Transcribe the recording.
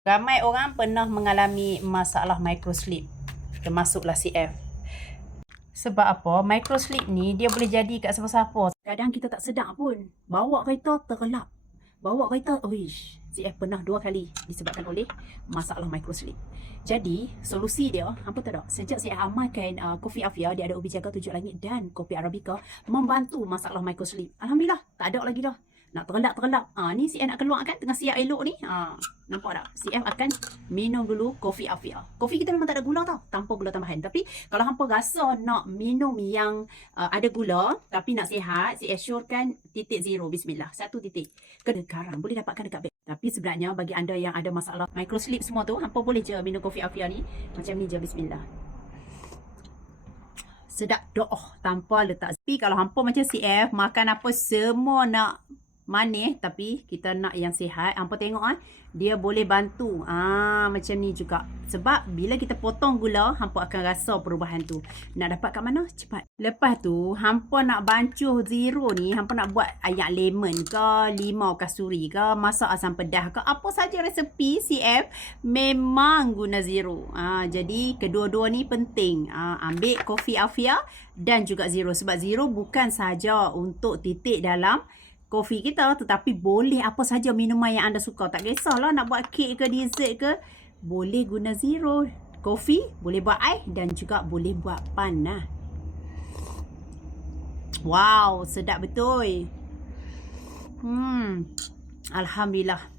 Ramai orang pernah mengalami masalah microslip, termasuklah CF. Sebab apa? Microslip ni dia boleh jadi kat siapa-siapa. Kadang kita tak sedar pun. Bawa kereta tergelap. Bawa kereta, oish, CF pernah 2 kali disebabkan oleh masalah microslip. Jadi, solusi dia, hampa tahu tak? Sejak saya amalkan Kopi Afia, dia ada ubi jaga 7 langit dan kopi Arabica, membantu masalah microslip. Alhamdulillah, tak ada lagi dah. Nak tergelap-tergelap. Ni CF nak keluar kan, tengah siap elok ni. Nampak tak? CF akan minum dulu Kopi Afia. Kopi kita memang tak ada gula tau, tanpa gula tambahan. Tapi kalau hampa rasa nak minum yang ada gula, tapi nak sihat, CF syorkan titik zero, bismillah. 1 titik. Sekarang boleh dapatkan dekat beg. Tapi sebenarnya bagi anda yang ada masalah microslip semua tu, hampa boleh je minum Kopi Afia ni macam ni je, bismillah. Sedap doh tanpa letak. Tapi kalau hampa macam CF, makan apa semua nak manis, tapi kita nak yang sihat, hampa tengok dia boleh bantu macam ni juga. Sebab bila kita potong gula, hampa akan rasa perubahan tu. Nak dapat kat mana? Cepat. Lepas tu hampa nak bancuh zero ni, hampa nak buat ayak lemon ke, limau kasuri ke, masak asam pedas ke, apa saja resepi CF memang guna zero. Jadi kedua-dua ni penting. Ambil Kopi Afia dan juga zero. Sebab zero bukan saja untuk titik dalam kopi kita, tetapi boleh apa saja minuman yang anda suka. Tak kisahlah nak buat kek ke dessert ke, boleh guna zero. Kopi boleh buat ais dan juga boleh buat pan lah. Wow, sedap betul. Alhamdulillah.